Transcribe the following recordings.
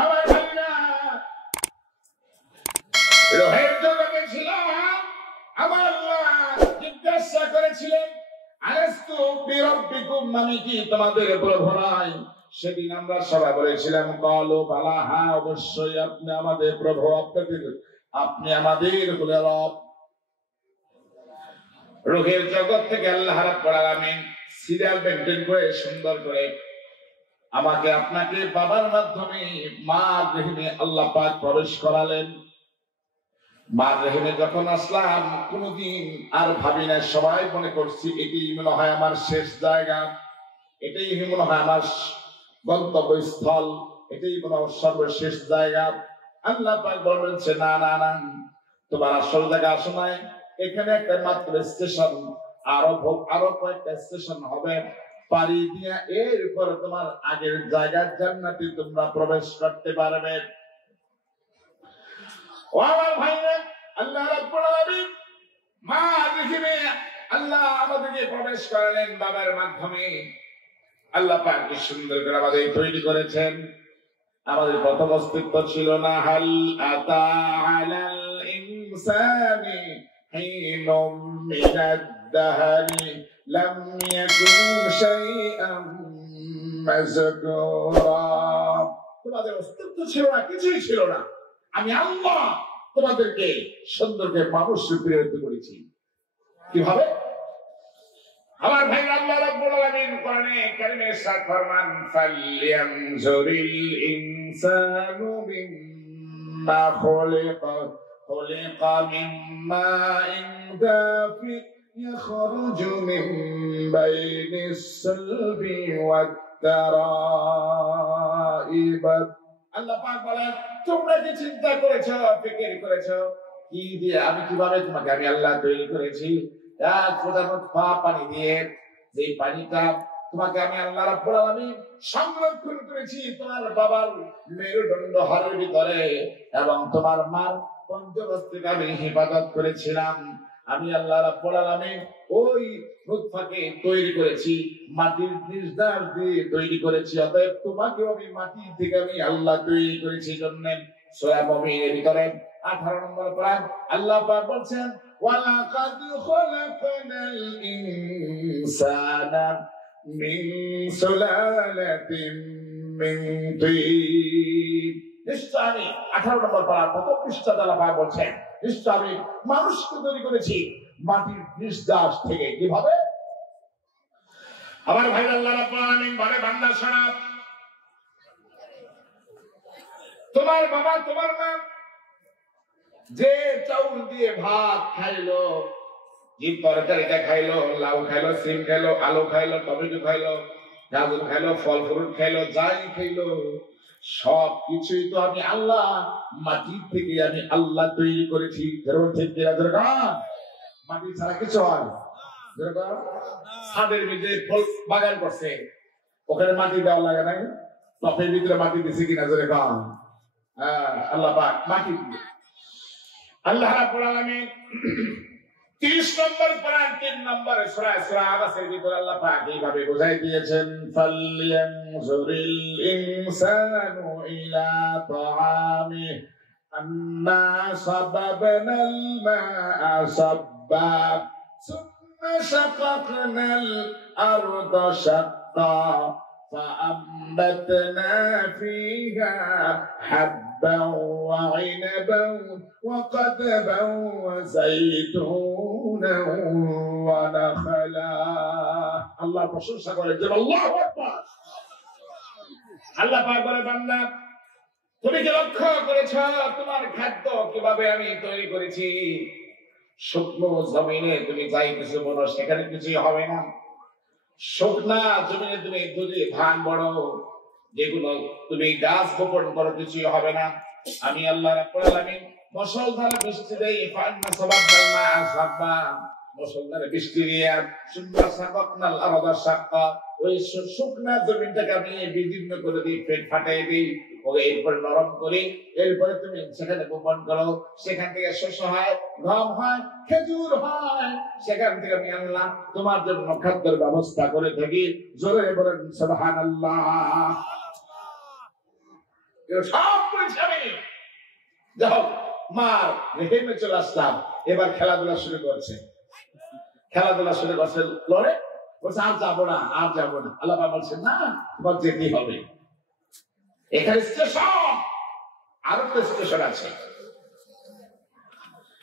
আমার ভাইরা রোহের জগতে ছিল আমার আল্লাহ জিজ্ঞাসা করেছিলেন আলাস্তু বিরাব্বিকুম, আমি কি তোমাদের প্রভু নয়? সেদিন আমরা সবাই বলেছিলাম কালু বালা, হ্যাঁ অবশ্যই আপনি আমাদের প্রভু, আপনি আমাদের হলে রব। রোহের জগৎ থেকে আল্লাহ রাব্বুল আলামিন সিরিয়াল মেইনটেইন করে সুন্দর করে আমাকে আপনাকে বাবার মাধ্যমে মা গৃহিণী আল্লাহ পাক প্রবেশ করালেন। মা গৃহিণী যখন আসলাম কোনদিন আর ভাবি না, সবাই মনে করছি এটি মনে হয় আমার শেষ জায়গা, এটাই মনে হয় আমার গন্তব্যস্থল, এটাই মনে হয় সর্বশেষ জায়গা। আল্লাহ পাক বলছেন না না না, তোমার আসল জায়গা আসো নাই, এখানে একটা মাত্র স্টেশন, আরো কয়েকটা স্টেশন হবে, পাড়ি দিয়ে এরপর তোমার আগের জায়গার জান্নাতে তোমরা প্রবেশ করতে পারবে। ও আমার ভাইরা, আল্লাহ রাব্বুল আলামিন মা গৃহিণী আল্লাহ আমাদেরকে প্রবেশ করালেন বাবার মাধ্যমে। আল্লাহ পাক কি সুন্দর করে আমাদের তৈরি করেছেন। আমাদের প্রথম অস্তিত্ব ছিল না। হাল আতা আলাল ইনসানি হিনুম মিনাদ দাহরি লাম ইয়াকুন শাইআম মাযকুরা। তোমাদের অস্তিত্ব ছিল না, কিছুই ছিল না, আমি আল্লাহ তোমাদেরকে সুন্দরকে মানুষ রূপে করেছি। কিভাবে? আমার ভাই আল্লাহ রাব্বুল আলামিন কোরআনে কারিমে ইরশাদ ফরমান ফালইয়ানজুরিল ইনসানু মিম্মা খুলিকা মিম্মা দাফিক ইয়াখরুজু মিন বাইনিস সালবি ওয়াত তারাইব। আল্লাহ পাক বলেন তোমরা কি চিন্তা করেছো, ফিকির করেছো কি দিয়ে আমি কিভাবে তোমাকে আমি আল্লাহ তৈরি করেছি? পানি দিয়ে, যে পানিটা তোমাকে আমি আল্লাহ রাব্বুল আলামিন সংরক্ষণ করেছি তোমার বাবার মেরুদণ্ড হাড়ের ভিতরে, এবং তোমার মার পঞ্চবস্ত্রকে আমি হেফাজত করেছিলাম। আমি আল্লাহ রাব্বুল আলামিন ওই নুতফাকে তৈরি করেছি, মাটির নির্যাস দিয়ে তৈরি করেছি, অতএব তোমাকেও আমি মাটি থেকে আমি আল্লাহ তৈরি করেছি। জন্য সূরা মুমিনের ভিতরে 18 নম্বর পারা আল্লাহ পাক বলছেন ওয়ালাকাদ খলাকনাল ইনসানা মিন সুলালাতিন মিন তিন। নিশ্চয় আমি 18 নম্বর পারা প্রথম পৃষ্ঠা আল্লাহ পাক বলছেন নিশ্চয় আমি মানুষকে তৈরি করেছি মাটির নির্যাস থেকে। কিভাবে? আমার ভাই আল্লাহ রাব্বুল আলামিন বলে বান্দা শোনো, তোমার বাবা তোমার মা যে চাউল দিয়ে ভাত খাইলো, যে তরকারিটা খাইলো, লাউ খাইলো, সিম খাইলো, আলু খাইলো, টমেটো খাইলো, গাজর খাইলো, ফল ফ্রুট খাইলো, যাই খাইলো, সব কিছুই তো আমি আল্লাহ মাটি থেকে আমি আল্লাহ তৈরি করেছি। মাটি ছাড়া কিছু হয়? ছাদের ভিতরে ফল বাগান করছে, ওখানে মাটি দেওয়া লাগে নাই? টপের ভিতরে মাটি দিছে কিনা জোরে কম? আল্লাহ পাক মাটি দিয়ে। আল্লাহ রাব্বুল আলামিন 30 নম্বর পারা 3 নম্বর সূরা আবাসের ভিতরে আল্লাহ পাক এইভাবে বোঝাই দিয়েছেন ফালয়ানজুরিল ইনসানু ইলা তাআমি আন্না সাবাবনাল মা'a সাব্বা সুম্মা শাকাকনাল আরদা শাক্কা فأنبتنا فيها حبا وعنبا وقضبا وزيتونا ونخلا। আল্লাহর প্রশংসা করে যে আল্লাহু আকবার। আল্লাহ পাক বলে বান্দা তুমি কি লক্ষ্য করেছ তোমার খাদ্য কিভাবে আমি তৈরি করেছি? শুকনো জমিনে তুমি যাই কিছু বলো সেখানে কিছুই হবে না। শুকনা জমিনে তুমি যদি ধান বড়, যেগুলো তুমি গাছ বপন করো কিছুই হবে না। আমি আল্লাহ রাব্বুল আলামিন মুষলধারে বৃষ্টি দেই, ফান্না সাবাবনাল মা'a সাব্বা, মুষলধারে বৃষ্টি দিয়ে সুম্মা শাকাকনাল আরদা শাক্কা, ওই শুকনা জমিনটাকে আমি বিদীর্ণ করে দিই, পেট ফাটাই দিই, এরপর নরম করি, এরপরে তুমি সেখানে বপন করো, সেখান থেকে শস্য হয়, গম হয়, খেজুর হয়, সেখান থেকে আমি আল্লাহ তোমার জন্য খাদ্যের ব্যবস্থা করে থাকি। জোরে বলেন সুবহানাল্লাহ। সব করেছি আমি। দেখো মার রেহেমে চলে আসলাম, এবার খেলাধুলা শুরু করছে, খেলাধুলা শুরু করছে, লড়ে বলছে আর যাবো না, আর যাবো না। আল্লাহ বলছেন না, তোমার যেতেই হবে। এখানে স্টেশন, আরো তো স্টেশন আছে।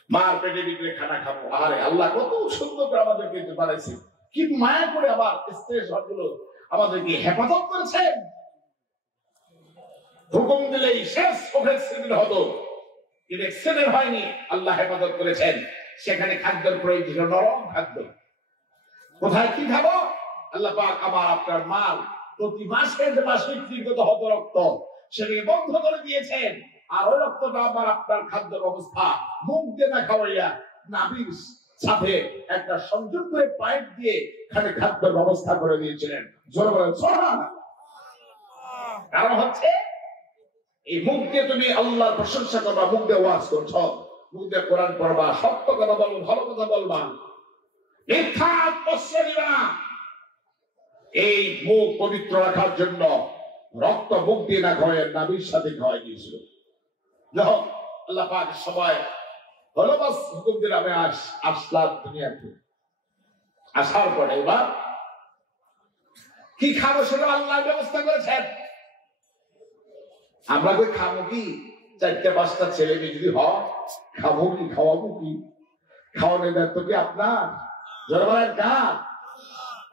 মার পেটে ভিতরে খানা খাবো। আরে আল্লাহ কত সুন্দর করে আমাদেরকে বানাইছে, কি মায়া করে আবার স্টেশন গুলো আমাদেরকে হেফাজত করেছেন। হুকুম দিলেই শেষ অ্যাক্সিডেন্ট হতো, কিন্তু অ্যাক্সিডেন্ট হয়নি, আল্লাহ হেফাজত করেছেন। সেখানে খাদ্যের প্রয়োজন, নরম খাদ্য। কোথায় কি খাবো? আল্লাহ পাক আমার আপনার মাল প্রতি মাসে যে মাসিক নির্গত হতো রক্ত, সেটাকে বন্ধ করে দিয়েছেন। আর ওই রক্তটা আমার আপনার খাদ্য ব্যবস্থা মুখ দিয়ে না খাওয়াইয়া নাভির সাথে একটা সংযোগ করে পাইপ দিয়ে এখানে খাদ্যের ব্যবস্থা করে দিয়েছিলেন। জোরে বলেন সুবহানাল্লাহ। কারণ হচ্ছে এই মুখ দিয়ে তুমি আল্লাহর প্রশংসা করবা, মুখ দিয়ে ওয়াজ করছ, মুখ দিয়ে কোরআন পড়বা, সত্য কথা বলবা, ভালো কথা বলবা, মিথ্যা আত্মশ্রয় দিবা না। এই মুখ পবিত্র রাখার জন্য রক্ত মুখ দিয়ে না খাওয়ায় নাভির সাথে খাওয়াই দিয়েছিল। যখন আল্লাহ পাক সবাই হলো বাস হুকুম দিলে আমি আসলাম দুনিয়াতে। আসার পরে এবার কি খাবো সেটা আল্লাহ ব্যবস্থা করেছেন। আমরা কই খাবো কি? 4-5টা ছেলে মেয়ে যদি হয়, খাবো কি, খাওয়াবো কি? খাওয়ানোর দায়িত্ব কি আপনার? জোরে বলেন কার?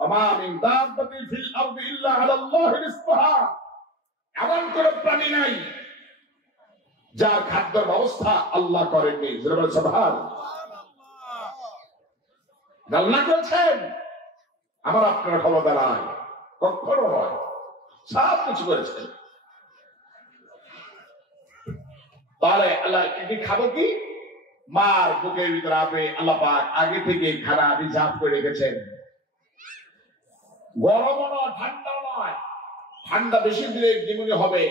ওমা মিন দাব্বাতিন ফিল আরদি ইল্লা আলাল্লাহি রিজকুহা। এমন কোন প্রাণী নাই যার খাদ্যের ব্যবস্থা আল্লাহ করেননি। জোরে বলেন সুবহানাল্লাহ। আল্লাহ করেছেন, আমার আপনার ক্ষমতা নাই, কখনো নয়, সব কিছু করেছেন। তাহলে আল্লাহ কি খাবো কি? মার বুকের ভিতরে আপনি আল্লাহ পাক আগে থেকে খানা রিজার্ভ করে রেখেছেন। গরমও নয়, ঠান্ডাও নয়। ঠান্ডা বেশি দিলে নিউমোনিয়া হবে,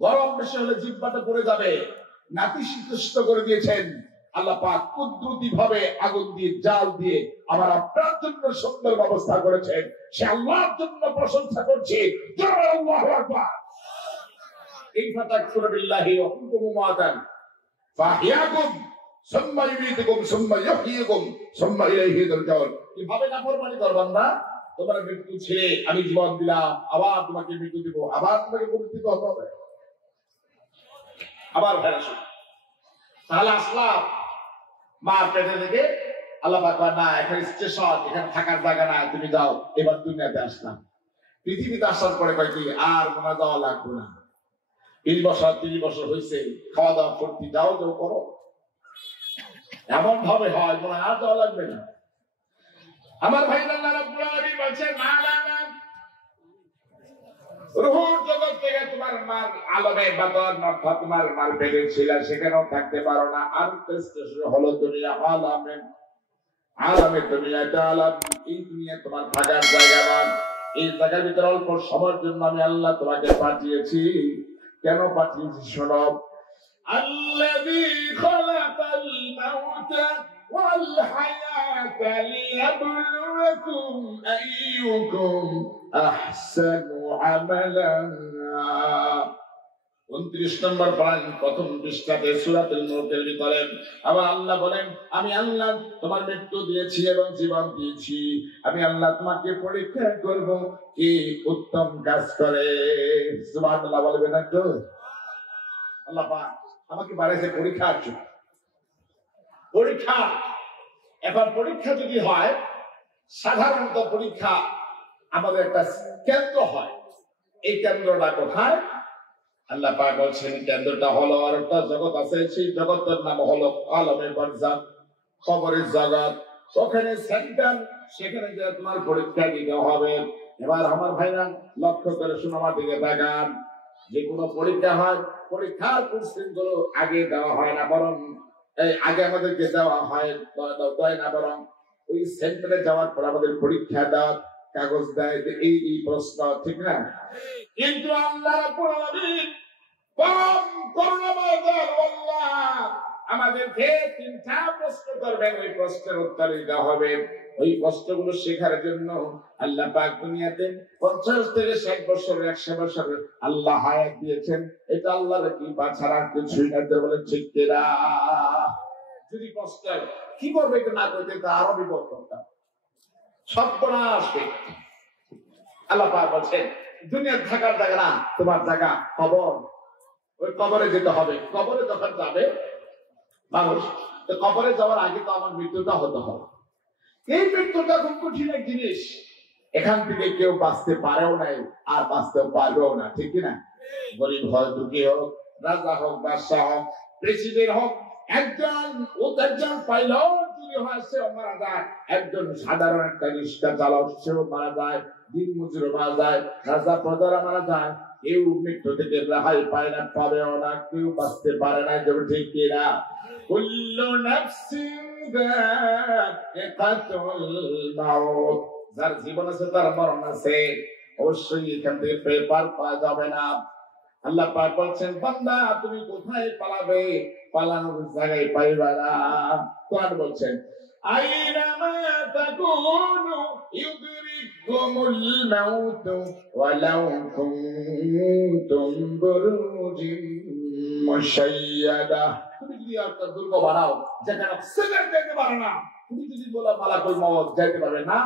গরম বেশি হলে জিহ্বাতে পড়ে যাবে। নাতিশীতোষ্ণ করে দিয়েছেন আল্লাহ পাক, কুদরতি ভাবে আগুন দিয়ে জাল দিয়ে আমার আপনার জন্য সুন্দর ব্যবস্থা করেছেন। সে আল্লাহর জন্য প্রশংসা করছে। জোরে আল্লাহু আকবার। কাইফা তাকফুরু বিল্লাহি ওয়া কুনতুম মুআতান ফাহিয়াকুম সুম্মা ইউমীতুকুম সুম্মা ইউহয়িকুম সুম্মা ইলাইহি তুরজাউন। কিভাবে নাফরমানি করবেন না? তোমার মৃত্যু ছেড়ে আমি জীবন দিলাম, আবার তোমাকে মৃত্যু দিব, আবার তোমাকে মৃত্যু হবে, আবার ফেরা শুরু। তাহলে আসলাম মার পেটে থেকে, আল্লাহ পাক না এখানে স্টেশন, এখানে থাকার জায়গা নাই, তুমি যাও। এবার দুনিয়াতে আসলাম। পৃথিবীতে আসার পরে কয় কি আর মনে যাওয়া লাগবে না। 20 বছর 30 বছর হয়েছে, খাওয়া দাওয়া করতে যাও যাও করো, এমন ভাবে হয় মনে আর যাওয়া লাগবে না। আমার ভাই আল্লাহ রাব্বুল আলামিন বলেন না না না, রূহের জগৎ থেকে তোমার মার আলমে বাদন অর্থাৎ তোমার মার পেটে ছিল, সেখানেও থাকতে পারো না। আর স্টেশন হলো দুনিয়া, আলামে দুনিয়াটা আলাম। এই দুনিয়া তোমার থাকার জায়গা না। এই জায়গার ভিতরে অল্প সময়ের জন্য আমি আল্লাহ তোমাকে পাঠিয়েছি। কেন পাঠিয়েছি শোনো। আল্লাযী খালাকাল মাউতা ওয়াল হায়াতা লিয়াবলুয়াকুম আইয়ুকুম আহসানু আমালা। 29 নম্বর পারা প্রথম পৃষ্ঠাতে সূরাতুল মুলকের ভিতরে আবার আল্লাহ বলেন, আমি আল্লাহ তোমার মৃত্যু দিয়েছি এবং জীবন দিয়েছি। আমি আল্লাহ তোমাকে পরীক্ষা করব কি উত্তম কাজ করে। সুবহানাল্লাহ বলবেন একটু। আল্লাহ পাক আমাকে বানাইছে পরীক্ষার জন্য। পরীক্ষা, এবার পরীক্ষা যদি হয়, সাধারণত পরীক্ষা আমাদের একটা কেন্দ্র হয়। এই কেন্দ্রটা কোথায়? আল্লাহ পাক বলছেন কেন্দ্রটা হলো আর একটা জগৎ আছে, সেই জগতের নাম হলো আলমে বারজাখ, কবরের জগৎ। ওখানে সেন্টার, সেখানে যে তোমার পরীক্ষা দিতে হবে। এবার আমার ভাইরা লক্ষ্য করে শুনো, আমার দিকে তাকান। যে কোনো পরীক্ষা হয়, পরীক্ষার কোশ্চেন গুলো আগে দেওয়া হয় না, বরং আগে আমাদেরকে দেওয়া হয় না, বরং ওই সেন্টারে যাওয়ার পর আমাদের পরীক্ষা দেওয়ার কাগজ দেয় যে এই প্রশ্ন, ঠিক না? কিন্তু আল্লাহ রাব্বুল আলামিন কম করুণাময় দয়ালু আল্লাহ আমাদেরকে 3টা প্রশ্ন করবেন। ওই প্রশ্নের উত্তর দিতে হবে। ওই কষ্টগুলো শেখার জন্য আল্লাহ পাক দুনিয়াতে 50 থেকে 60 বছর 100 বছর আল্লাহ হায়াত দিয়েছেন। এটা আল্লাহর কৃপা ছাড়া কিছুই না। বলে ঠিক কিনা? যদি কষ্ট কি করবে এটা না করতে তা আরো বিপদ করতাম, সর্বনাশ। আল্লাহ পাক বলছেন দুনিয়ার থাকার জায়গা না, তোমার জায়গা কবর। ওই কবরে যেতে হবে। কবরে যখন যাবে মানুষ, তো কবরে যাওয়ার আগে তো আমার মৃত্যুটা হতে হবে। এই মৃত্যুটা খুব কঠিন এক জিনিস। এখান থেকে কেউ বাঁচতে পারেও নাই, আর বাঁচতেও পারবেও না, ঠিক কিনা? গরিব হোক, দুঃখী হোক, রাজা হোক, বাদশাহ হোক, প্রেসিডেন্ট হোক, একজন পাইলট যদি হয় সেও মারা যায়, একজন সাধারণ একটা রিক্সা চালক সেও মারা যায়, দিন মজুরও মারা যায়, রাজা প্রজারা মারা যায়। কেউ মৃত্যু থেকে রেহাই পায় না, পাবেও না, কেউ বাঁচতে পারে না। যেমন ঠিক কিনা? কুল্লু নাফসিন যায়িকাতুল মাউত। যার জীবন আছে তার মরণ আছে, অবশ্যই এখান থেকে পেপার পাওয়া যাবে না। আল্লাহ পাক বলছেন বান্দা তুমি কোথায় পালাবে? পালানোর জায়গায় পাইবা না। কোরআন বলছেন আইনামা তাকুনু ইউদরিকুমুল মাউত ওয়ালাউ কুনতুম বুরুজিন মুশাইয়াদা। তুমি যদি একটা দুর্গ বানাও যেখানে সেকেন্ড যেতে পারে না, তুমি যদি বলো মালাকুল মউত যেতে পারবে না,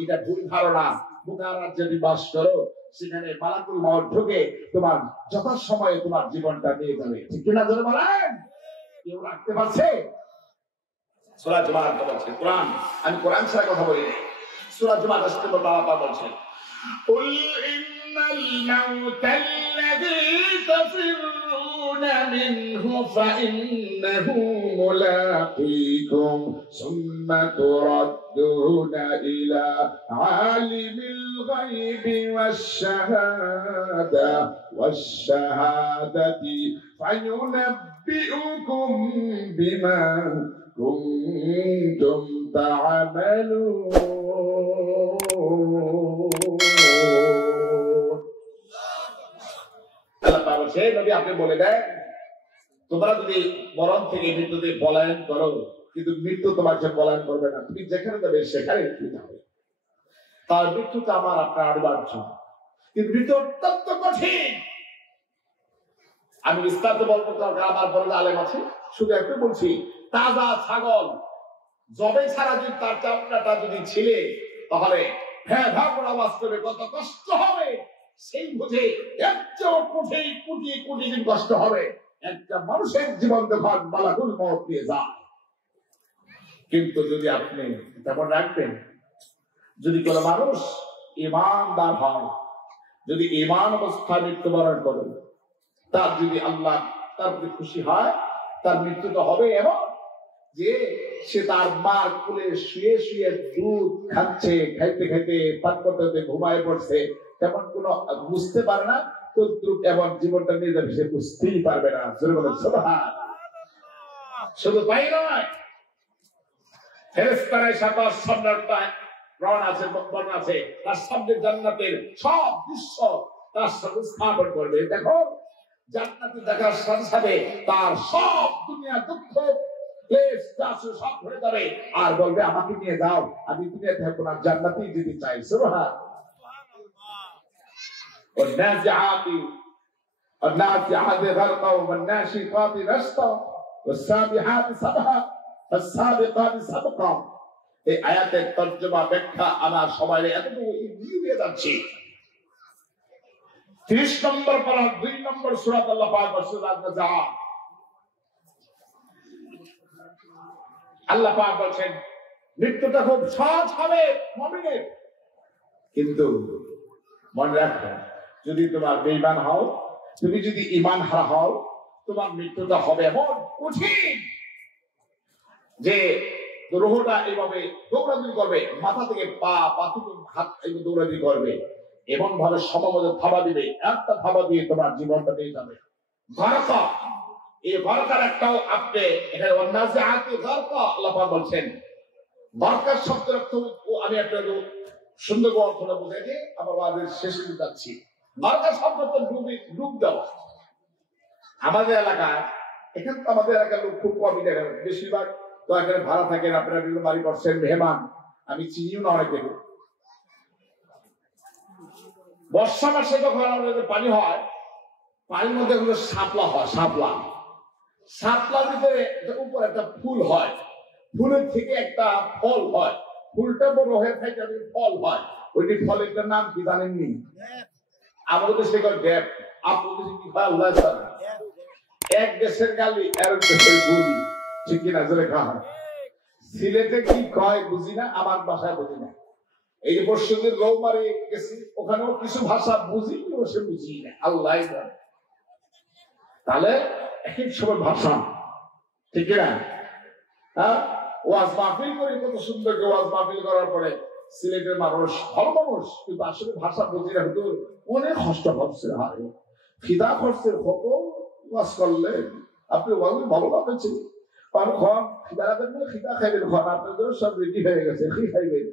এটা ভুল ধারণা। বুখারা যদি বাস করো সেখানে মালাকুল মউত ঢুকে তোমার যথাসময়ে তোমার জীবনটা নিয়ে যাবে, ঠিক কিনা? জোরে বলেন। কেউ রাখতে পারছে? সূরা জুমার বলছে কোরআন, আমি কোরআন ছাড়া কথা বলি না। সূরা জুমার 10 নম্বর আয়াত বলছে কুল ইন্নাল মাউতাল্লাযী তাফিরুনা মিনহু ফাইন্নাহু মুলাকীকুম সুম্মা তুরাদ্দুনা ইলা আলিমিল গায়বি ওয়াশ-শাহাদাতি ফায়ুনাব্বিউকুম বিমা কুনতুম তা'মালুন। আপনি বলে দেন তোমরা যদি মরণ থেকে মৃত্যুতে পলায়ন করো, কিন্তু মৃত্যু তোমাকে পলায়ন করবে না। তুমি যেখানে যাবে সেখানে যাবে। তার মৃত্যুটা আমার আপনার অনিবার্য, কিন্তু মৃত্যু অত্যন্ত কঠিন। আমি বিস্তারিত বলবো, আমার বড় আলেম আছে, শুধু একটু বলছি। তাজা ছাগল জবে ছাড়া যদি তার চামড়াটা যদি ছিলে, তাহলে হ্যাঁ ভাবনা আওয়াজ করবে, কত কষ্ট হবে। সেই বুঝে একটা কোটি কোটি কোটি দিন কষ্ট হবে একটা মানুষের জীবন যখন মালাকুল মউত নিয়ে যায়। কিন্তু যদি আপনি তেমন রাখবেন, যদি কোন মানুষ ঈমানদার হয়, যদি ঈমান অবস্থায় মৃত্যুবরণ করে, তার যদি আল্লাহ তার প্রতি খুশি হয়, তার মৃত্যুটা হবে এবং যে সে তার মার কোলে শুয়ে শুয়ে দুধ খাচ্ছে, খাইতে খাইতে পান করতে ঘুমায় পড়ছে, তেমন কোন বুঝতে পারে না, তদ্রুপ এবং জীবনটা নিয়ে যাবে সে বুঝতেই পারবে না। শুধু তাই নয়, ফেরেশতারা সাতাশ সম্রাটটায় রওনা আছে, বর্ণনা আছে, তার সামনে জান্নাতের সব দৃশ্য তার সাথে স্থাপন করবে। দেখো জান্নাতে দেখার সাথে সাথে তার সব দুনিয়া দুঃখ সব হয়ে যাবে, আর বলবে আমাকে নিয়ে যাও, আমি দুনিয়া থাকবো না, জান্নাতেই যেতে চাই। সুবহানাল্লাহ। والنازعات غرقا والناشطات نشطا والسابحات سبحا فالسابقات سبقا। এই আয়াতের তরজমা ব্যাখ্যা আমার সবাই এতটুকু দিয়ে যাচ্ছি। 30 নম্বর পারা 2 নম্বর সূরা আল্লাহ পাক সূরা আন-নাজআ। আল্লাহ পাক বলেন মৃত্যুটা খুব সহজ হবে মুমিনের, কিন্তু মনে রাখবে যদি তোমার বেঈমান হও, তুমি যদি ঈমান হারা হও, তোমার মৃত্যুটা হবে এমন কঠিন যে রূহটা এইভাবে দৌড়াদৌড়ি করবে, মাথা থেকে পা, পা থেকে হাত দৌড়াদৌড়ি করবে, এমন ভাবে সমবেত থাবা দিবে, একটা থাবা দিয়ে তোমার জীবনটা নিয়ে যাবে। গরকা, এই গরকার একটাও আপনি এখানে ওয়ান্নাজিআতি গরকা আল্লাহ পাক বলছেন। গরকার শব্দের অর্থ আমি একটা সুন্দর অর্থটা বুঝাই দিয়ে আমার ওয়াজের শেষে যাচ্ছি। গরকা শব্দ তো ডুব দেওয়া। আমাদের এলাকায়, এখানে তো আমাদের এলাকার লোক খুব কমই দেখেন, বেশিরভাগ তো এখানে ভাড়া থাকেন, আপনারা বিভিন্ন বাড়ি করছেন, মেহমান, আমি চিনিও না অনেকে। বর্ষা মাসে যখন আমাদের পানি হয়, পানির মধ্যে শাপলা হয়, শাপলার ভিতরে উপরে একটা ফুল হয়, ফুলের থেকে একটা ফল হয়, ফুলটা বড় হয়ে থাকে, ফল হয়। ওইটি ফলের নাম কি জানেননি? আমাদের দেশে গ্যাপ, আপনাদের কি হয় আল্লাহ জানে। এক দেশের গালি আর দেশের গুলি, ঠিক কিনা জোরে খাওয়া। সিলেটে কি কয় বুঝি না, আমার ভাষায় বুঝি না। এই যে পরশুদিন রৌমারে গেছি, ওখানেও কিছু ভাষা বুঝি, সে বুঝি না, আল্লাহ জানে। তাহলে এক এক সময় ভাষা, ঠিক না? হ্যাঁ, ওয়াজ মাহফিল করি, কত সুন্দর ওয়াজ মাহফিল করার পরে সিলেটের মানুষ ভালো মানুষ, কিন্তু আসলে ভাষা বুঝি না, হতো অনেক কষ্ট হচ্ছে। হয় খিদা করছে, কত ওয়াজ করলে আপনি ওয়াজ ভালো পাচ্ছেন, খিদা খাইবেন, আপনাদের সব রেডি হয়ে গেছে, কি খাইবেন?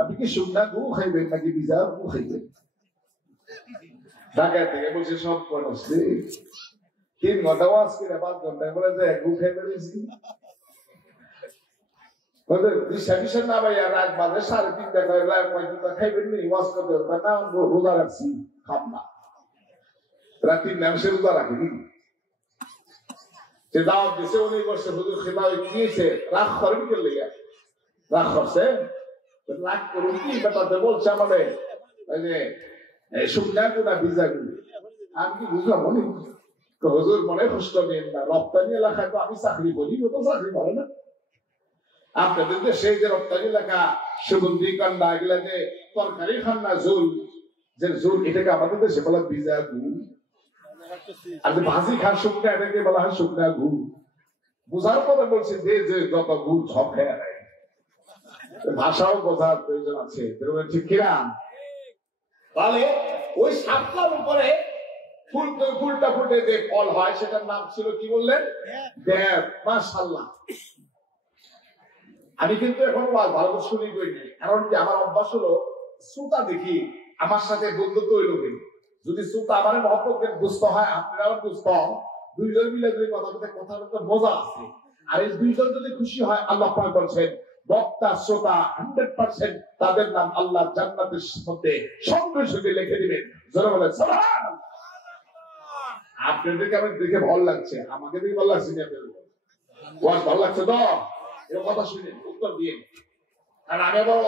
আপনি কি শুকনা গু খাইবেন নাকি ভিজা গু খাইবেন? ঢাকা থেকে বসে সব করছে 3 ঘন্টা ওয়াজ করে 5 ঘন্টায় বলে যে গু খাইতে দিয়েছি। দিশা না ভাইয়া, রাত বাজে 3:30 করে খাইবেন নি, ওয়াজ করতে না, রোজা রাখছি, খাব না। রাত 3 নামসে রোজা রাখি সে দাওয়াত দিছে, উনি বসে হুজুর খেলা দিয়েছে, রাগ করেন কে লেগে? রাগ করছে, রাগ করুন কি বেটাতে বলছে আমাদের যে শুকনা গুনা ভিজা গুলি। আমি কি বুঝলাম মনে তো হুজুর মনে কষ্ট নেন না, রপ্তানি এলাকায় তো আমি চাকরি করি, ও তো চাকরি করে না। আপনাদের যে সেই যে রপ্তানি এলাকা, সুগন্ধি কান্না, এগুলা যে তরকারি খান না, ঝোল, যে ঝোল, এটাকে আমাদের দেশে বলা ভিজা গুল। আর যে ভাজি খান শুকনা, এটাকে বলা হয় শুকনা গুল। বোঝার পরে বলছে যে যে যত গুল সব খেয়ে নেয়, ভাষাও বোঝার প্রয়োজন আছে, ঠিক কিনা? তাহলে ওই শাপলার উপরে ফুলটা ফুটে যে ফল হয়, সেটার নাম ছিল কি বললেন? দেব। মাশাআল্লাহ। আমি কিন্তু এখন ভালো করে শুনি করিনি, কারণ কি আমার অভ্যাস হলো শ্রোতা দেখি আমার সাথে বন্ধুত্ব হইল, যদি শ্রোতা আমার মহব্বতকে বুঝতে হয়, আপনারাও বুঝতে হন, দুইজন মিলে যদি কথা বলতে মজা আছে। আর এই দুইজন যদি খুশি হয়, আল্লাহ পাক বলছেন বক্তা শ্রোতা 100% তাদের নাম আল্লাহ জান্নাতের মধ্যে সঙ্গে সঙ্গে লিখে দিবেন। যারা বলে সুবহানাল্লাহ। আপনাদেরকে আমার দেখে ভালো লাগছে, আমাকে দেখে ভালো লাগছে না? ওয়াজ ভালো লাগছে তো? এই কথা শুনে উত্তর দিয়ে। আর আমি আবার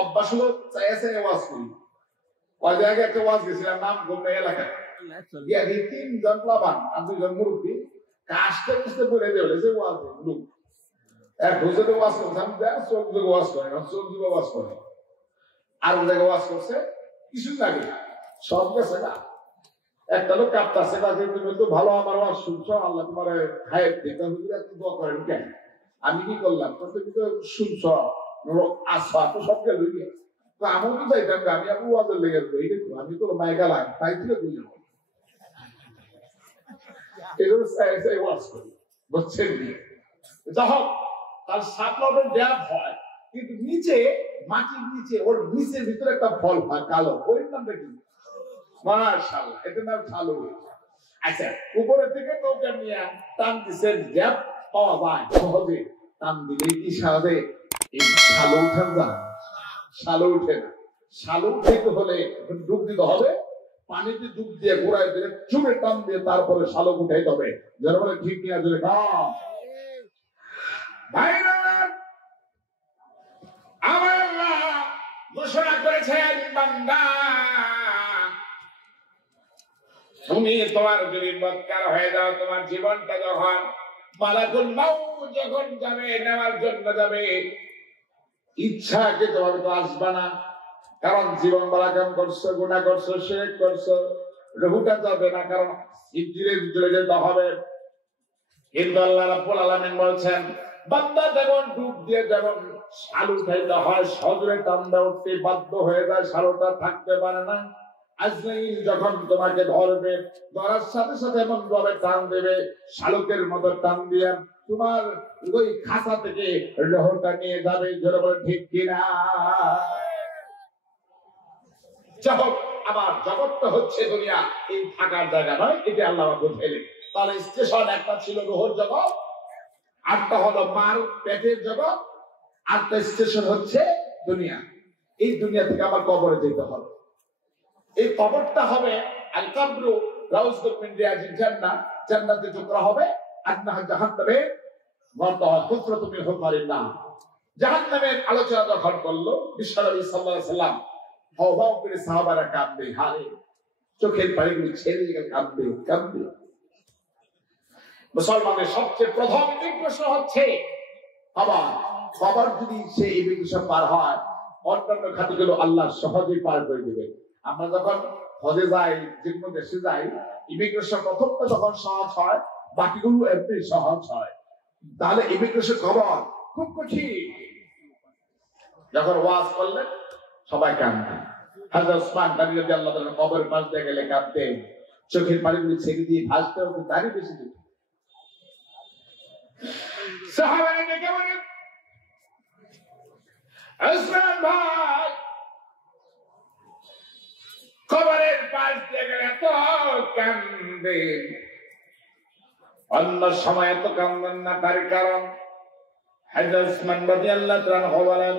অভ্যাস হলো চাইছে ওয়াজ করি। ওই জায়গায় একটা ওয়াজ গেছিলাম, নাম গোমরা এলাকায়, গিয়ে 3 জন প্লাবান আর 2 জন মুরব্বী কাজটা বুঝতে বলে দেবে যে ওয়াজ লোক এক হুজুরে ওয়াজ করছে, আমি দেখ চোখ যুগে ওয়াজ করে না, চোখ যুগে ওয়াজ করে। আর জায়গায় ওয়াজ করছে কিছু লাগে সব গেছে না, একটা লোক কাঁপতাছে, তুমি তো ভালো আমার ওয়াজ শুনছো, আল্লাহ তোমার হায়াত দিতে, হুজুর এত দোয়া করেন কেন? আমি কি করলাম? তুমি তো শুনছ, আসবা তো সব গেল, তো আমিও তো যাইতাম, আমি আপু ওয়াজের লেগে যাবো, আমি তো মাইকা লাগ তাই থেকে বুঝে যাবো, এগুলো চাই ওয়াজ করি, বুঝছেন? যখন তার সাপলাটের ড্যাব হয়, কিন্তু নিচে মাটির নিচে, ওর নিচের ভিতরে একটা ফল হয় কালো, ওই নামটা কি? মাশাআল্লাহ, এটার নাম কালো। আচ্ছা, উপরের থেকে নৌকা নিয়ে টান দিচ্ছেন, ড্যাব পাওয়া যায় সহজে, টান দিলে কি সহজে এই শালো উঠান যায়? শালো উঠে না। শালো উঠাইতে হলে ডুব দিতে হবে, পানিতে ডুব দিয়ে ঘোরায় দিয়ে চুপে টান দিয়ে তারপরে শালো উঠাইতে হবে। যারা বলে ঠিক কিনা জোরে কাম। ভাইরা আমার আল্লাহ ঘোষণা করেছেন, বান্দা তুমি তোমার যদি বৎকার হয়ে যাও, তোমার জীবনটা যখন মালাকুল মাউত যখন যাবে নেওয়ার জন্য যাবে, ইচ্ছাকে তোমার তো আসবে না, কারণ জীবন বালাকাম করছো, গুনাহ করছো, শিরক করছো, রুহুটা যাবে না, কারণ ইজ্জিরে চলে যেতে হবে। কিন্তু আল্লাহ রাব্বুল আলামিন বলছেন, বান্দা যেমন ডুব দিয়ে যেমন শালু খাইতে হয়, সজরে টান্দা উঠতে বাধ্য হয়ে যায়, শালুটা থাকতে পারে না। আজরাইল যখন তোমাকে ধরবে, ধরার সাথে সাথে এমন ভাবে টান দেবে, শালুকের মতো টান দিয়ে তোমার ওই খাঁচা থেকে রহটা নিয়ে যাবে। যেরকম ঠিক কিনা? জগৎ, আমার জগৎটা হচ্ছে দুনিয়া, এই থাকার জায়গা নয়, এটা আল্লাহ বুঝাইলেন। তাহলে স্টেশন একটা ছিল রোহর জগৎ, আরটা হলো মার পেটের জগৎ, আরটা স্টেশন হচ্ছে দুনিয়া, এই দুনিয়া থেকে আমার কবরে যেতে হবে। এই কবরটা হবে আল কবরু রাউজুল মিন রিয়াজিল জান্নাহ, জান্নাতে টুকরা হবে, আন্নাহা জাহান্নামে ওয়াতাহা হুফরাতু মিন হুফারিল্লাহ। জাহান্নামের আলোচনা যখন করলো বিশ্বনবী সাল্লাল্লাহু আলাইহি সাল্লাম হাওয়া করে সাহাবারা কাঁদবে, হারে চোখের পানিগুলো ছেড়ে গেল, কাঁদবে কাঁদবে। মুসলমানের সবচেয়ে প্রথম প্রশ্ন হচ্ছে আবার কবর যদি সে ইমিগ্রেশন পার হয়, অন্যান্য খাতিগুলো আল্লাহ সহজেই পার করে দেবে। আমরা যখন হজে যাই, যে কোনো দেশে যাই, ইমিগ্রেশন প্রথমটা যখন সহজ হয়, বাকিগুলো এমনি সহজ হয়। তাহলে ইমিগ্রেশন কবর খুব কঠিন। যখন ওয়াজ করলেন সবাই কাঁদতেন। হযরত ওসমান গনি রাদিয়াল্লাহু তাআলা কবরের পাশ দিয়ে গেলে কাঁদতেন, চোখের পানিগুলো ছেড়ে দিয়ে ভাসতে হতো, তারই বেশি দিত। সাহাবারা ডেকে বলেন, ওসমান ভাই কবরের পাশ দিয়ে গেলে এত কাঁদেন, অন্য সময় এত কাঁদেন না, তার কারণ হযরত ওসমান রাদিয়াল্লাহু তাআলা বলেন,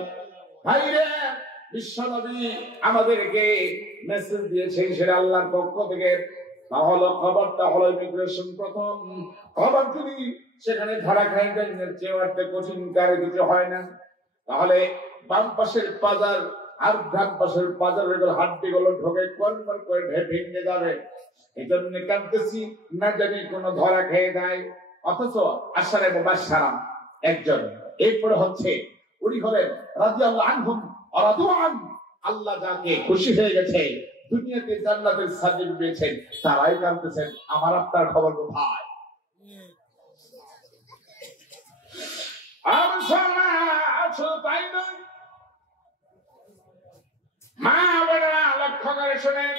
ভাইরে বিশ্বনবী আমাদেরকে মেসেজ দিয়েছেন, সেটা আল্লাহর পক্ষ থেকে। তাহলে খবরটা হলো ইমিগ্রেশন প্রথম। খবর যদি সেখানে ধরা খাই যায়, চেয়ারতে কঠিন কারে কিছু হয় না। তাহলে বাম পাশের পাজার আর ডান পাশের পাজারের হাড্ডিগুলো ঢোকে কনবার করে ভেঙে যাবে। এই জন্য কাঁদতেছি, না জানি কোনো ধরা খেয়ে যায়। অথচ আশারে মুবাশশারা একজন, এরপরে হচ্ছে উনি হলেন রাদিয়াল্লাহু আনহুম ওয়া রাদু আন, আল্লাহ যাকে খুশি হয়ে গেছে, দুনিয়াতে জান্নাতের সার্টিফিকেট পেয়েছেন, তারাই কাঁদতেছেন, আমার আপনার খবর কোথায়? তাই নয়, মা বোনেরা লক্ষ্য করে শোনেন,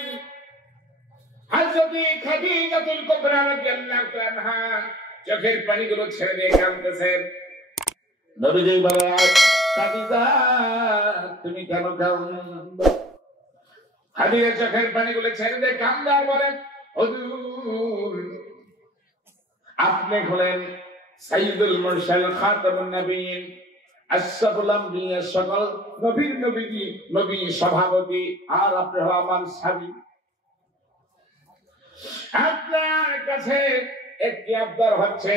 হযরত খাদিজাতুল কুবরা রাদিয়াল্লাহু আনহা চোখের পানিগুলো ছেড়ে দিয়ে কাঁদতেছেন। নবীজি বলেন, খাদিজা তুমি কেন কাঁদো? খাদিজা চোখের পানিগুলো ছেড়ে দিয়ে কাঁদে আর বলেন, হুজুর আপনি হলেন সাইয়্যিদুল মুরসালিন খাতামুন নবিয়্যিন, আশরাফুল আম্বিয়া, সকল নবীর নবী সভাপতি, আর আপনি হলেন আমার স্বামী। আপনার কাছে একটি আবদার হচ্ছে,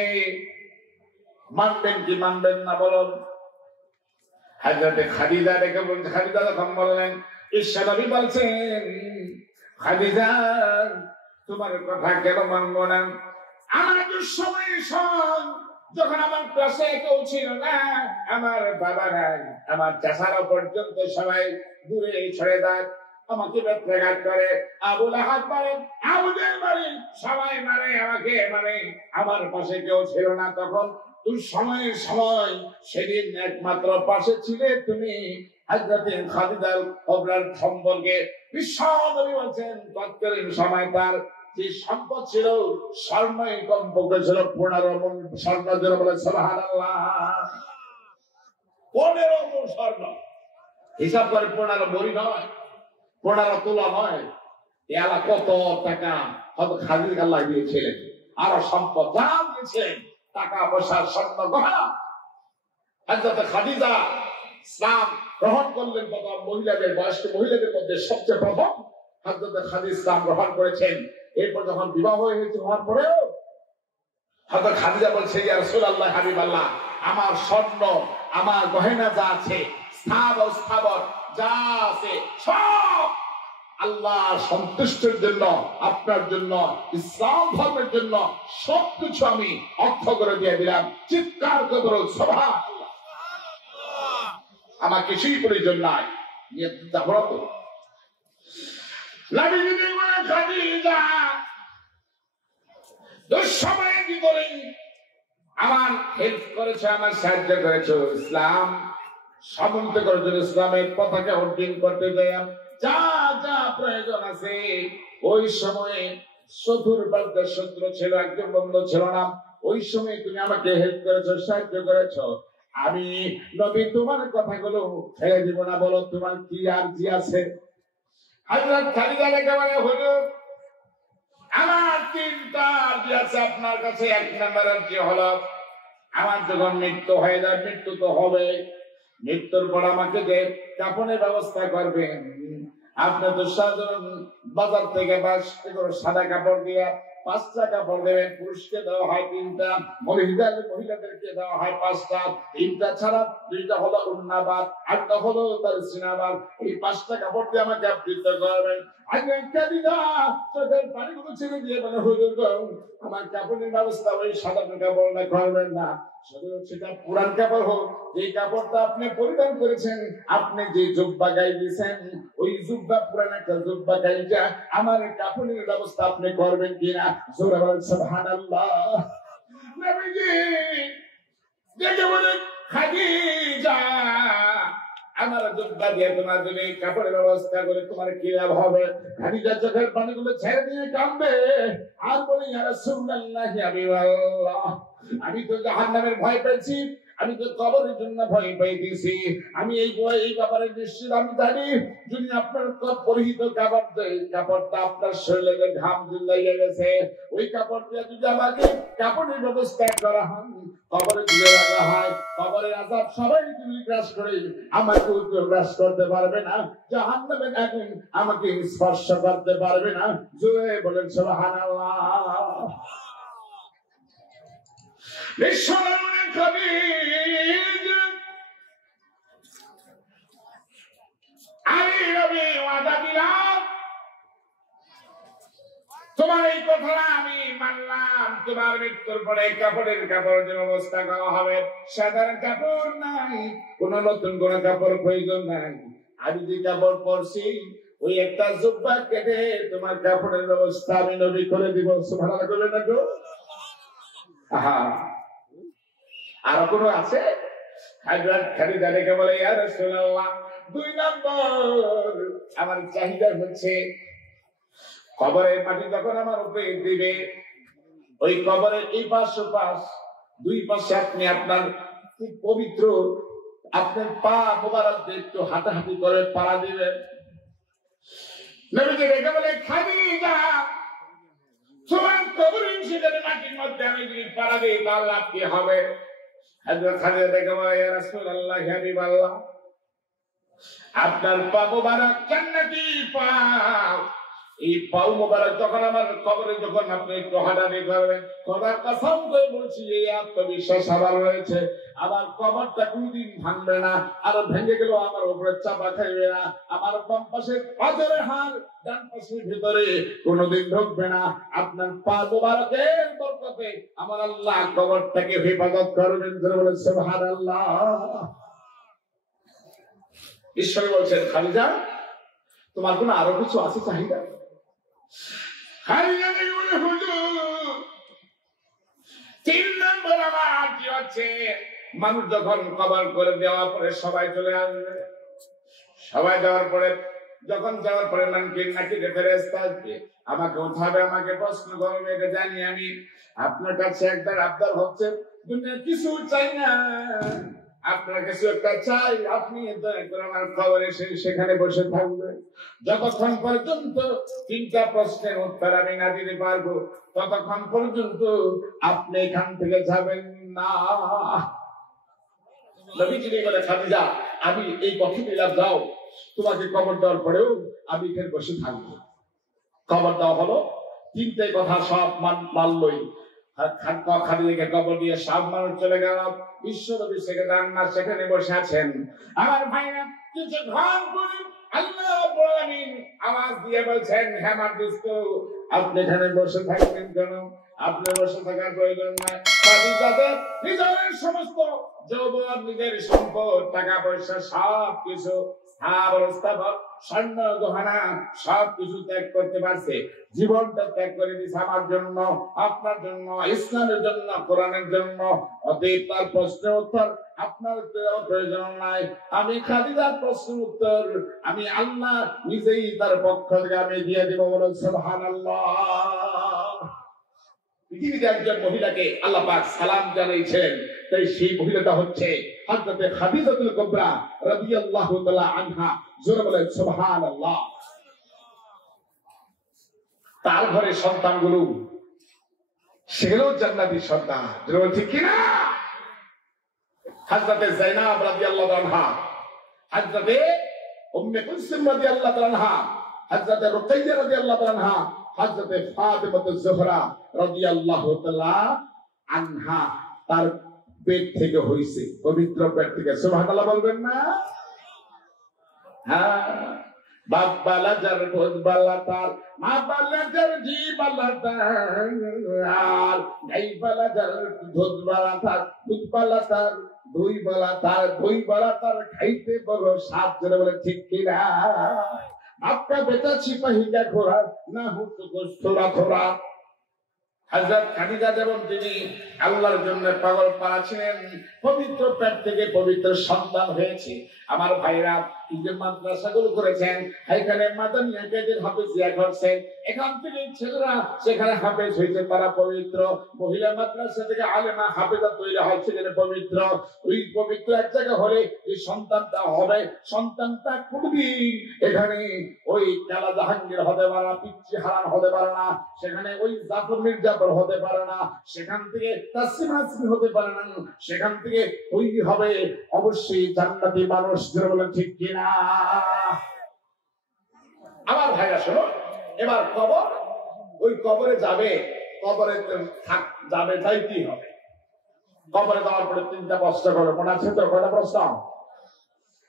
মানবেন কি মানবেন না বলুন? হযরত খাদিজা দেখে বলছে, খাদিজা যখন বললেন, ঈশ্বরী বলছেন, খাদিজা তোমার কথা কেন মানবো না? আমার দুঃসময় যখন আমার পাশে কেউ ছিল না, আমার বাবা নাই, আমার চাচারা পর্যন্ত সবাই দূরে সরে যায়, আমাকে ব্যত্যাঘাত করে, আবু লাহাব মারে, আবু জেহেল মারে, সবাই মারে আমাকে, মানে আমার পাশে কেউ ছিল না। তখন দুঃসময়ের সময় সেদিন একমাত্র পাশে ছিলে তুমি। হযরত খাদিজা কুবরার সম্পর্কে বিশ্বনবী বলেছেন, তৎকালীন সময় তার যে সম্পদ ছিল, স্বর্ণই কমপক্ষে ছিল 15 মণ স্বর্ণ। যেন বলে সুবহানাল্লাহ, 15 মণ স্বর্ণ। হিসাব করে 15 বড়ি নয়, 15 তোলা নয়, এলা কত টাকা হযরত খাদিজা আল্লাহ দিয়েছিলেন, আরো সম্পদ যা দিয়েছেন, টাকা পয়সা স্বর্ণ গহনা। হযরত খাদিজা ইসলাম গ্রহণ করলেন, প্রথম মহিলাদের, বয়স্ক মহিলাদের মধ্যে সবচেয়ে প্রথম হযরত খাদিজা ইসলাম গ্রহণ করেছেন। এরপর যখন বিবাহ হয়েছে, হওয়ার পরেও হযরত খাদিজা বলছে, ইয়া রাসূলুল্লাহ, হাবিবাল্লাহ, আমার স্বর্ণ, আমার গহনা যা আছে, স্থাবর যা আছে, সব আল্লাহ সন্তুষ্টির জন্য, আপনার জন্য, ইসলাম ধর্মের জন্য সবকিছু আমি অর্থ করে দিয়ে দিলাম। চিৎকার করে বলুন সুবহানাল্লাহ। আমার কিছুই প্রয়োজন নাই, নিয়ে যাবো তো। নবীজি বলেন, খাদিজা দুঃসময়ে কি করে আমার হেল্প করেছে, আমার সাহায্য করেছে, ইসলাম সমন্ত করেছে, ইসলামের পতাকা উড্ডীন করতে দেয়, যা যা প্রয়োজন আছে। ওই সময়ে চতুর্পাশে শত্রু ছিল, একজন বন্ধু ছিল না। ওই সময় তুমি আমাকে হেল্প করেছো, সাহায্য করেছো। আমি নবী তোমার কথাগুলো ছেড়ে দিব না, বলো তোমার কি আর জি আছে? হযরত খাদিজা একেবারে হুজুর, আমার 3টা আরজি আছে আপনার কাছে। 1 নম্বর আরজি হলো, আমার যখন মৃত্যু হয়ে যায়, মৃত্যু তো হবে, মৃত্যুর পর আমাকে যে কাফনের ব্যবস্থা করবেন, আপনি তো সাধারণ বাজার থেকে সাদা কাপড় দিয়ে 5টা কাপড় দেবেন। পুরুষকে দেওয়া হয় 3টা, মহিলাদেরকে দেওয়া হয় 5টা। 3টা ছাড়া 2টা হলো উন্নাবাদ, 8টা হলো তার সিনাবাদ। এই 5টা কাপড় দিয়ে আমাকে আবৃত করবেন। চোখের পানিগুলো ছেড়ে দিয়ে বলে, হুজুর গো, আমার কাপড়ের ব্যবস্থা ওই সাধারণ কাপড় করবেন না, সেটা পুরান কাপড় হোক। যে কাপড়টা আপনি পরিধান করেছেন, আপনি যে জুব্বা গায়ে দিয়েছেন, ওই জুব্বা পুরান একটা জুব্বা গাইটা আমার কাপড়ের ব্যবস্থা আপনি করবেন কিনা? জোরে বলেন সুবহানাল্লাহ। নবীজি দেখে বলে, খাদিজা, আমার জুব্বা দিয়ে তোমার জন্য কাপড়ের ব্যবস্থা করে তোমার কি লাভ হবে? খাদিজা চোখের পানিগুলো ছেড়ে দিয়ে কাঁদবে আর বলে, ইয়া রাসূলুল্লাহ, আমি তো জাহান্নামের ভয় পেয়েছি, আমি তো কবরের জন্য ভয় পাইতেছি। আমি এই ব্যাপারে নিশ্চিত আমি জানি, যদি আপনার পরিহিত কাপড়টা আপনার শরীরে ঘাম লাগিয়ে গেছে, ওই কাপড় দিয়ে যদি আমাকে কাপড়ের ব্যবস্থা করা হয়, কবরে তুলে রাখা হয়, কবরের আযাব সবাই যদি গ্রাস করে, আমাকে গ্রাস করতে পারবে না, জাহান্নামের আগুন আমাকে স্পর্শ করতে পারবে না। জোরে বলেন সুবহানাল্লাহ। তোমার এই কথা আমি মানলাম, তোমার মৃত্যুর পরে কাপড়ের ব্যবস্থা করা হবে। সাধারণ কাপড় নাই, কোন নতুন কোন কাপড় প্রয়োজন নাই। আমি যে কাপড় পরছি, ওই একটা জুব্বা কেটে তোমার কাপড়ের ব্যবস্থা আমি নবী করে দিব। সুবহানাল্লাহ বলবেন না তো? আর কোন আছে? খাদিজা ডেকে বলে, ইয়া রাসূলুল্লাহ, 2 নম্বর আমার চাহিদা হচ্ছে, কবরের মাটি যখন আমার উপরে দিবে, ওই কবরের এই পাশ ও পাশ 2 পাশে আপনি আপনার খুব পবিত্র আপনার পা মোবারক দিয়ে একটু হাঁটাহাঁটি করে পাড়া দিবেন। নবীজি ডেকে বলে, খাদিজা, তোমার কবরের সেখানে মাটির মধ্যে আমি যদি পাড়া দিই তার লাভ কি হবে? খাদিজা ডেকে বলে, ইয়া রাসূলুল্লাহ, ইয়া হাবিবাল্লাহ, আপনার পা মোবারক জান্নাতি পা, এই পাও মোবারক যখন আমার কবরে যখন আপনি একটু হাঁটাহাঁটি করবেন, খোদার কসম করে বলছি, এই আত্মবিশ্বাস আমার রয়েছে, আমার কবরটা কোনদিন ভাঙবে না, আর ভেঙে গেলেও আমার উপরে চাপা খাইবে না, আমার বাম পাশের পাথরের হাড় ডান পাশের ভিতরে কোনদিন ঢুকবে না। আপনার পা মোবারকের বরকতে আমার আল্লাহ কবরটাকে হেফাজত করবেন। বলেন সুবহানাল্লাহ। ঈশ্বর বলছেন, খাদিজা, তোমার কোনো আরো কিছু আছে চাহিদা? খাদিজা বলে, হুজুর, 3 নম্বর আমার কি হচ্ছে, মানুষ যখন কবর করে দেওয়ার পরে সবাই চলে আসবে, সবাই যাওয়ার পরে যাওয়ার পরে নাকি ফেরেশতা আসবে, আমাকে উঠাবে, আমাকে প্রশ্ন করবে। এটা জানি আমি। আপনার কাছে একবার আবদার হচ্ছে, দুনিয়া কিছু চাই না, আপনার কাছে একটা চাই, আপনি আমার খবরে সেখানে বসে থাকবেন যতক্ষণ পর্যন্ত 3টা প্রশ্নের উত্তর আমি না দিতে পারবো, ততক্ষণ পর্যন্ত আপনি এখান থেকে যাবেন না। নবীজি বলে, খাদিজা, আমি এই কথা দিলাম, যাও, তোমাকে কবর দেওয়ার পরেও আমি এখানে বসে থাকবো। কবর দেওয়া হলো, 3টে কথা সব মানলই। খাদিজাকে কবর দিয়ে সব মানুষ চলে গেল। বিশ্বনবী সেখানে বসে আছেন। আমার ভাইরা, কিছুক্ষণ পরে আল্লাহ রাব্বুল আলামিন আওয়াজ দিয়ে বলছেন, হে আমার দোস্ত, আপনি এখানে বসে থাকবেন কেন? আপনি বসে থাকার প্রয়োজন নাই। খাদিজাকে নিজের সমস্ত যৌবন, নিজের সম্পদ, টাকা পয়সা, সব কিছু স্বর্ণ গহনা সবকিছু ত্যাগ করতে পারছে, জীবনটা ত্যাগ করে দিয়েছে আমার জন্য, আপনার জন্য, ইসলামের জন্য, কোরআনের জন্য। অতএব তার প্রশ্নের উত্তর আপনার প্রয়োজন নাই। আমি খাদিজার প্রশ্নের উত্তর আমি আল্লাহ নিজেই তার পক্ষ থেকে আমি দিয়ে দেব। বলেন সুবহানাল্লাহ। পৃথিবীতে একজন মহিলাকে আল্লাহ পাক সালাম জানিয়েছেন, তাই সেই মহিলাটা হচ্ছে হযরত খাদিজাতুল কুবরা রাদিয়াল্লাহু তাআলা আনহা। জোরে বলেন সুবহানাল্লাহ। তার ঘরে সন্তানগুলো সেগুলো জান্নাতি সন্তান। জোরে ঠিক কিনা? হযরতে যায়েনাব রাদিয়াল্লাহু আনহা, হযরতে উম্মে কুলসুম রাদিয়াল্লাহু আনহা, হযরতে রুকাইয়া রাদিয়াল্লাহু আনহা, হযরতে ফাতিমাতুজ জোহরা রাদিয়াল্লাহু তাআলা আনহা তার পেট থেকে হইছে, পবিত্র পেট থেকে। সুবহানাল্লাহ বলবেন না? হ্যাঁ, বাপ বালা যার ভূত বালা তার, মা বালা যার জি বালা তার, গাই বালা যার ভূত বালা তার, ভূত বালা তার, দই বালা তার, দই বালা তার, খাইতে বড় স্বাদ। জোরে বলে ঠিক কিনা? आपका बेटा सिपाही का घोड़ा ना हो तो थोड़ा थोड़ा। হযরত খাদিজা যেমন তিনি আল্লাহর জন্য পাগল পারা ছিলেন, পবিত্র পেট থেকে পবিত্র সন্তান হয়েছে। আমার ভাইরা এই যে মাদ্রাসাগুলো করেছেন, এখানে মাদানিয়া কাদের হাফেজিয়া করছেন, এখান থেকে ছেলেরা সেখানে হাফেজ হয়েছে, তারা পবিত্র। মহিলা মাদ্রাসা থেকে আলেমা হাফেজা তৈরি হয়, ছেলেরা পবিত্র। ওই পবিত্র এক জায়গা হলে এই সন্তানটা হবে, সন্তানটা কোনদিন এখানে ওই কালা জাহাঙ্গীর হতে পারে না, পিচ্চি হারান হতে পারে না, সেখানে ওই জাফর মির্জা হতে পারে না, সেখান থেকে তাসলিমা নাসরিন হতে পারে না, সেখান থেকে তৈরি হবে অবশ্যই জান্নাতি মানুষ। বলেন ঠিক কিনা? আমার ভাইরা শোনো, এবার কবর, ওই কবরে যাবে, কবরে যাবে, যাইতেই হবে। কবরে যাওয়ার পরে তিনটা প্রশ্ন করে, মনে আছে তো? কয়টা প্রশ্ন?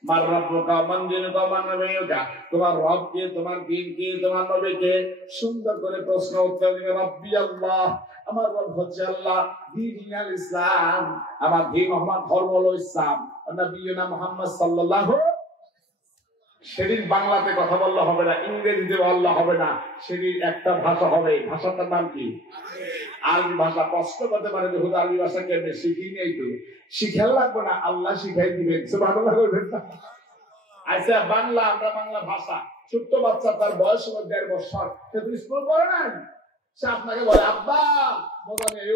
মার রব্বুকা, মান দীনুকা, মান নবিয়ুকা, তোমার রব কে, তোমার দ্বীন কি, তোমার নবী কে? সুন্দর করে প্রশ্ন উত্তর দিবে। রব্বি আল্লাহ, আমার রব হচ্ছে আল্লাহ, দ্বীনি আল ইসলাম, আমার দ্বীন, আমার ধর্ম হলো ইসলাম, নবিয়ুনা মুহাম্মদ সাল্লাল্লাহু। সেদিন বাংলাতে কথা বললে হবে না, ইংরেজিতে বললে হবে না, সেদিন একটা ভাষা হবে। ভাষাটার নাম কি? আরবি ভাষা। কষ্ট করতে পারে যে হুদা আরবি ভাষা কেমনে শিখি নেই, তো শিখাল লাগবে না, আল্লাহ শিখাই দিবেন। সুবহানাল্লাহ বলবেন না? আচ্ছা, বাংলা, আমরা বাংলা ভাষা, ছোট্ট বাচ্চা তার বয়স হলো 1.5 বছর, সে তো স্কুল করে না, সে আপনাকে বলে আব্বা মজা নেই,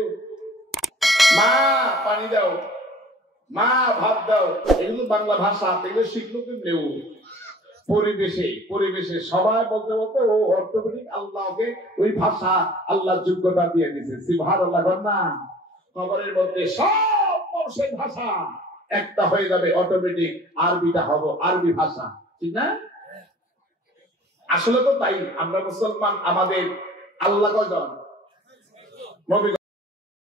মা পানি দাও, মা ভাত দাও, এগুলো বাংলা ভাষা। এগুলো শিখলো কেমনে? পরিবেশে পরিবেশে সবাই বলতে বলতে ও অটোমেটিক আল্লাহকে ওই ভাষা আল্লাহ যোগ্যতা দিয়ে দিয়েছে। সুবহানাল্লাহ না? কবরের মধ্যে সব মানুষের ভাষা একটা হয়ে যাবে অটোমেটিক, আরবিটা হবে আরবি ভাষা, ঠিক না? আসলে তো তাই। আমরা মুসলমান, আমাদের আল্লাহ কয়জন? নবী